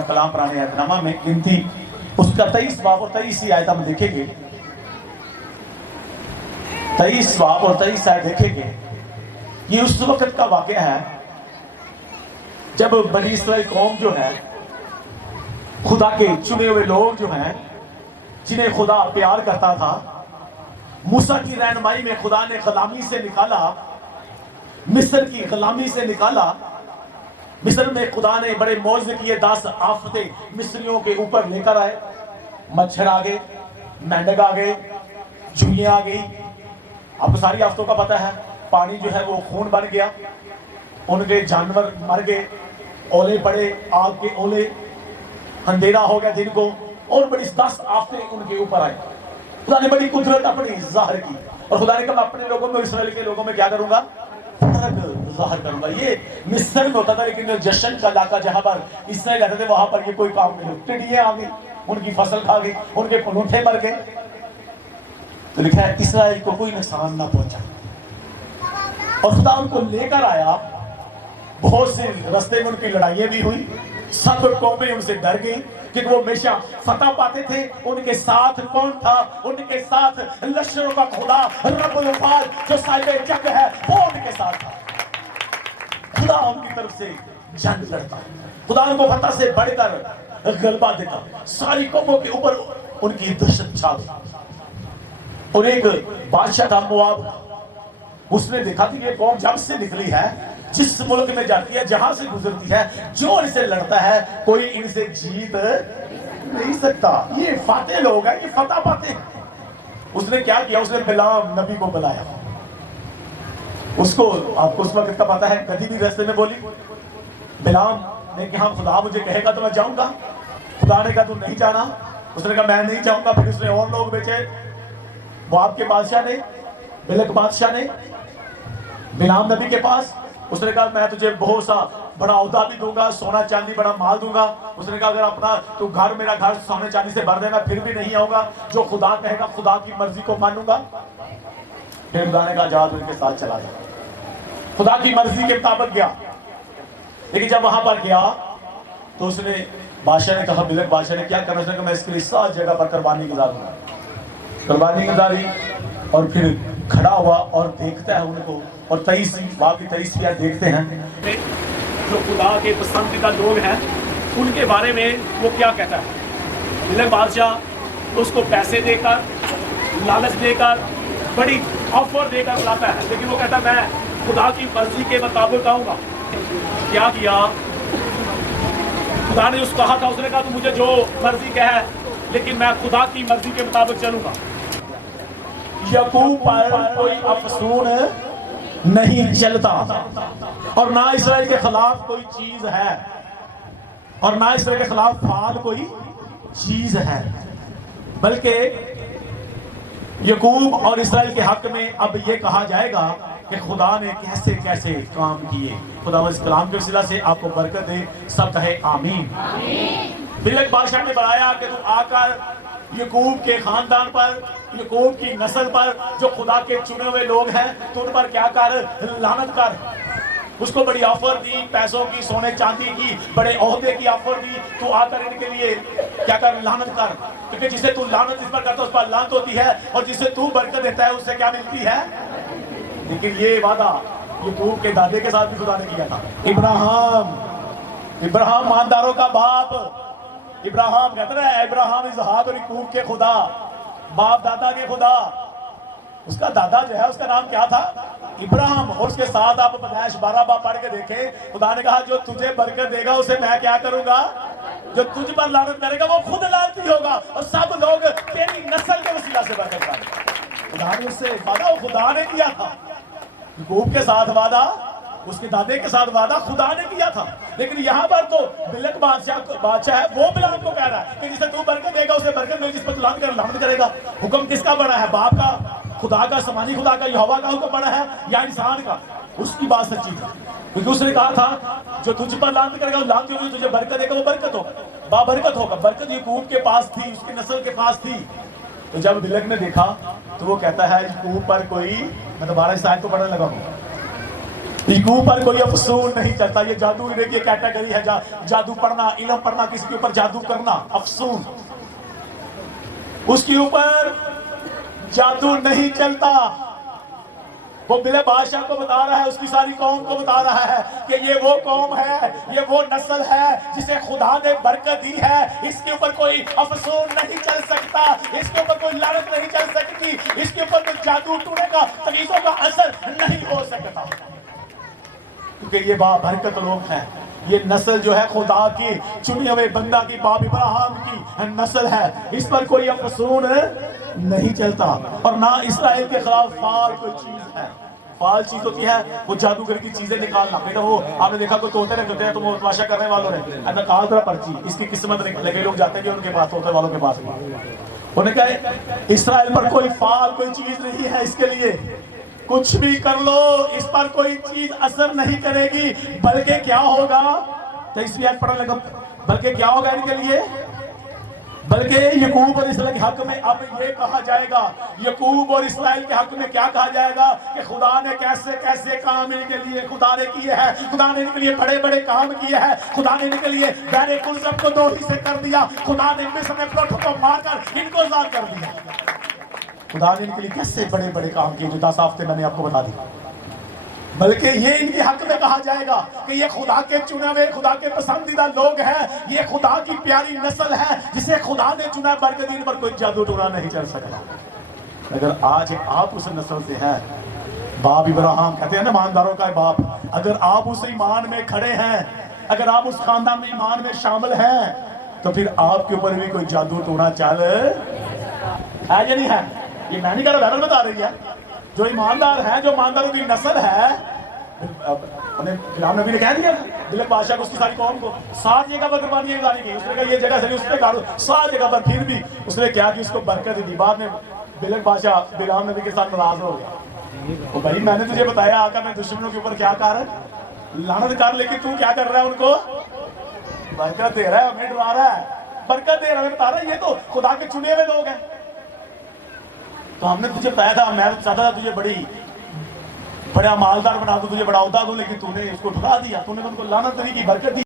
कलाम पुराने आयतनामा में गिनती उसका 23 बाब और 23 आयत हम देखेंगे। 23 बाब और 23 आयत देखेंगे। ये उस वक्त का वाकया है जब बनी इस्राएल कौम जो है, खुदा के चुने हुए लोग जो हैं, जिन्हें खुदा प्यार करता था, मूसा की रहनुमाई में खुदा ने गुलामी से निकाला, मिस्र की गुलामी से निकाला। मिस्र में खुदा ने बड़े मौजे किए, 10 आफतें मिस्रियों के ऊपर लेकर आए। मच्छर आ गए, मेंढक आ गए, चूहियां आ गई। आपको सारी आफतों का पता है। पानी जो है वो खून बन गया, उनके जानवर मर गए, ओले पड़े, आग के ओले, अंधेरा हो गया दिन को, और बड़ी 10 आफतें उनके ऊपर आई। खुदा ने बड़ी कुदरत अपनी जाहिर की, और खुदा ने कहा अपने लोगों में, इस्राएल के लोगों में क्या करूंगा, जाहिर करूंगा। ये मिस्र में होता था, लेकिन जशन का इलाका जहां पर इसराइल रहते थे वहां पर ये कोई काम नहीं। टिड्डियां आ गई, उनकी फसल खा गई, उनके पनूठे मर गए। तो लिखा है इसराइल को कोई नुकसान ना पहुंचा, और खुदा उनको लेकर आया। बहुत से रास्ते में उनकी लड़ाइयां भी हुई, सब कौमें उनसे डर गई, क्योंकि वो हमेशा फतह पाते थे। उनके साथ कौन था? उनके साथ लश्करों का खुदा रब्बुल अफ़ाल जो साहिब जंग है, वो उनके साथ था। खुदा उनकी तरफ से जंग लड़ता, खुदा उनको फतह से बढ़कर गलबा देता, सारी कौमों के ऊपर उनकी दहशत छा गई। और एक बादशाह था मोआब, उसने देखा कि ये कौम जब से निकली है, जिस मुल्क में जाती है, जहां से गुजरती है, जो इनसे लड़ता है, कोई इनसे जीत नहीं सकता। ये फाते लोग हैं, ये फतह पाते हैं। उसने क्या किया? उसने बिलाम नबी को बुलाया। उसको, आपको उस वक्त का पता है, कभी भी रास्ते में बोली। बिलाम ने कहा खुदा मुझे कहेगा तो मैं जाऊंगा। खुदा ने कहा तू नहीं जाना। उसने कहा मैं नहीं जाऊंगा। फिर उसने और लोग भेजे, मोआब के बादशाह ने, बिलक बादशाह ने बिलाम नबी के पास। उसने कहा मैं तुझे बहुत सा बड़ा औहदा भी दूंगा, सोना चांदी बड़ा माल दूंगा। उसने कहा अगर अपना तू घर, मेरा घर सोने चांदी से भर देना, फिर भी नहीं आऊंगा। जो खुदा कहेगा, खुदा की मर्जी को मानूंगा। फिर खुदा ने कहा जा, उनके साथ चला जा। खुदा की मर्जी के मुताबिक गया, लेकिन जब वहां पर गया तो उसने, बादशाह ने कहा, बिलक बादशाह ने क्या करना? उसने कहा मैं इसके लिए 7 जगह पर कुर्बानी गुजारूंगा। कुर्बानी गुजारी, और फिर खड़ा हुआ और देखता है उनको। और 23 बाब की 23 देखते हैं, जो खुदा के पसंदीदा लोग हैं उनके बारे में वो क्या कहता है। बिलक बादशाह उसको पैसे देकर, लालच देकर, बड़ी ऑफर देकर बुलाता है, लेकिन वो कहता है मैं खुदा की मर्जी के मुताबिक आऊंगा। क्या किया? खुदा ने उसको कहा था, उसने कहा तू मुझे जो मर्जी कहे, लेकिन मैं खुदा की मर्जी के मुताबिक चलूंगा। याकूब पर कोई अफसून नहीं चलता, और ना इसराइल के खिलाफ कोई चीज है, और ना इसराइल के खिलाफ फाल कोई चीज है, बल्कि याकूब और इसराइल के हक में अब ये कहा जाएगा कि खुदा ने कैसे कैसे काम किए। खुदा इस कलाम के वसीला से आपको बरकत दे, सब कहे आमीन। बिलक बादशाह ने बढ़ाया कि तू आकर याकूब के खानदान पर, याकूब की नस्ल पर, जो खुदा के चुने हुए लोग हैं, तो उन पर क्या कर, लानत कर। उसको बड़ी ऑफर दी, पैसों की, सोने चांदी की, बड़े ओहदे की ऑफर दी। तू आकर इनके लिए क्या कर, लानत कर, क्योंकि जिसे तू लानत इस पर करता है उस पर लानत होती है, और जिसे तू बरकत देता है उससे क्या मिलती है। लेकिन ये वादा याकूब के दादे के साथ भी खुदा ने किया था। इब्राहिम ईमानदारों का बाप। इब्राहिम कहते हैं इब्राहिम इसहाक और याकूब के खुदा, बाप दादा के खुदा। उसका दादा जो है उसका नाम क्या था? इब्राहिम। और उसके साथ आप पैदाइश 12 बाब पढ़ के देखें, खुदा ने कहा जो तुझे बरकत देगा उसे मैं क्या करूंगा, जो तुझ पर लानत करेगा वो खुद लानती होगा, और सब लोग तेरी नस्ल के वसीला से बरकत पाएंगे। खुदा ने उससे वादा, वो खुदा ने किया था। याकूब के साथ वादा, उसके दादे के साथ वादा खुदा ने किया था। लेकिन यहाँ पर तो बिलक बादशाह है, वो बिलाम को कह रहा है कि जिसे तू बरकत देगा उसे बरकत मिलेगी, जिस पर लानत करेगा। हुक्म किसका बड़ा है? बाप का, खुदा का, समानी खुदा का, यहोवा का हुक्म बड़ा है या इंसान का? उसकी बात सच्ची थी, क्योंकि उसने कहा था जो तुझ पर लानत करेगा वो लानत होगी, तुझे बरकत देगा वो बरकत होगा, बाबरकत होगा। बरकत याकूब के पास थी, उसकी नस्ल के पास थी। तो जब बिलक ने देखा तो वो कहता है याकूब पर कोई, मैं दोबारा इस आयत को पढ़ने लगा हूँ, یعقوب پر کوئی افسون نہیں چلتا. یہ جادو کی کیٹیگری ہے, جادو پڑھنا, علم پڑھنا, کسی کے اوپر جادو کرنا, افسون. اس کے اوپر جادو نہیں چلتا. وہ بلے بادشاہ کو بتا رہا ہے, اس کی ساری قوم کو بتا رہا ہے کہ یہ وہ قوم ہے, یہ وہ نسل ہے جسے خدا نے برکت دی ہے. اس کے اوپر کوئی افسون نہیں چل سکتا, اس کے اوپر کوئی لعنت نہیں چل سکتی, اس کے اوپر کوئی جادو ٹونے کا, تعویذوں کا اثر نہیں ہو سکتا, کیونکہ یہ برکت لوگ ہیں. یہ نسل جو ہے خدا کی چنے ہوئے بندہ کی, باپ ابراہیم کی نسل ہے. اس پر کوئی افسون نہیں چلتا. اور نہ اسرائیل کے خلاف فعال کوئی چیز ہے. فعال چیز ہوتی ہے وہ جادوگر کی چیزیں نکالنا. بیٹا وہ آپ نے دیکھا کوئی طوطے رکھتے ہیں تو وہ تماشا کرنے والوں نے نکال کر پرچی, اس کی قسمت لگے لوگ جاتے ہیں ان کے پاس, طوطے والوں کے پاس. انہوں نے کہا اسرائیل پر کوئی فعال کوئی چیز نہیں ہے, اس کے لیے کچھ بھی کر لو اس پر کوئی چیز اثر نہیں کرے گی. بلکہ کیا ہوگا, تو اس لیے پڑھنے لگا, بلکہ کیا ہوگا ان کے لیے, بلکہ یعقوب اور اسرائیل کے حق میں اب یہ کہا جائے گا, یعقوب اور اسرائیل کے حق میں کیا کہا جائے گا کہ خدا نے کیسے کیسے کام ان کے لیے خدا نے کیے ہیں. خدا نے ان کے لیے بڑے بڑے کام کیے ہیں. خدا نے ان کے لیے بحر کلثم کو 2 حصے کر دیا. خدا نے مصر میں پلوٹوں کو مار کر ان کو آزاد کر دیا. خدا نے ان کے لیے کیسے بڑے بڑے کام کیے جو 10 ہفتے میں نے آپ کو بتا دیا. بلکہ یہ ان کے حق میں کہا جائے گا کہ یہ خدا کے چنے ہوئے, خدا کے پسندیدہ لوگ ہیں, یہ خدا کی پیاری نسل ہے جسے خدا نے چنا. برکت ان پر کوئی جادو ٹونا نہیں چل سکتا. اگر آج آپ اس نسل سے ہیں, باپ ابراہیم کہتے ہیں نا ایمانداروں کا باپ, اگر آپ اس ایمان میں کھڑے ہیں, اگر آپ اس خاندان میں ایمان میں شامل ہیں, تو پھر آپ کے اوپر بھی کوئی جادو ٹونا چل ہے یا نہیں ہے. یہ میں نہیں کہہ رہا, بائبل بتا رہی ہے. جو ایماندار ہیں, جو ایمانداروں کی نسل ہے, غلام نبی نے کہہ دیا بلک بادشاہ کو, اس کی ساری قوم کو 7 جگہ پر قربانیاں گزاری کی. اس نے کہا یہ جگہ صحیح, اس نے کہا 7 جگہ پر, پھر بھی اس نے کیا کہ اس کو برکت دی. بعد میں بلک بادشاہ غلام نبی کے ساتھ ناراض ہو گیا. تو بھائی میں نے تجھے بتایا آقا میں دشمنوں کے اوپر کیا کر رہا ہے, لعنت کر, لیکن تو کیا کر رہا ہے, ان کو برکت دے رہا ہے, ہمیں ڈرا رہا ہے, برکت دے رہا ہے, بتا رہا ہے یہ تو خدا کے چنے ہوئے لوگ ہیں. تو ہم نے تجھے بتایا تھا, میں چاہتا تھا تجھے بڑا مالدار بنا دوں, تجھے بڑا عہدہ دوں, لیکن تو نے اس کو ٹھکا دیا. تو نے ان کو لعنت نہیں کی, برکت دی.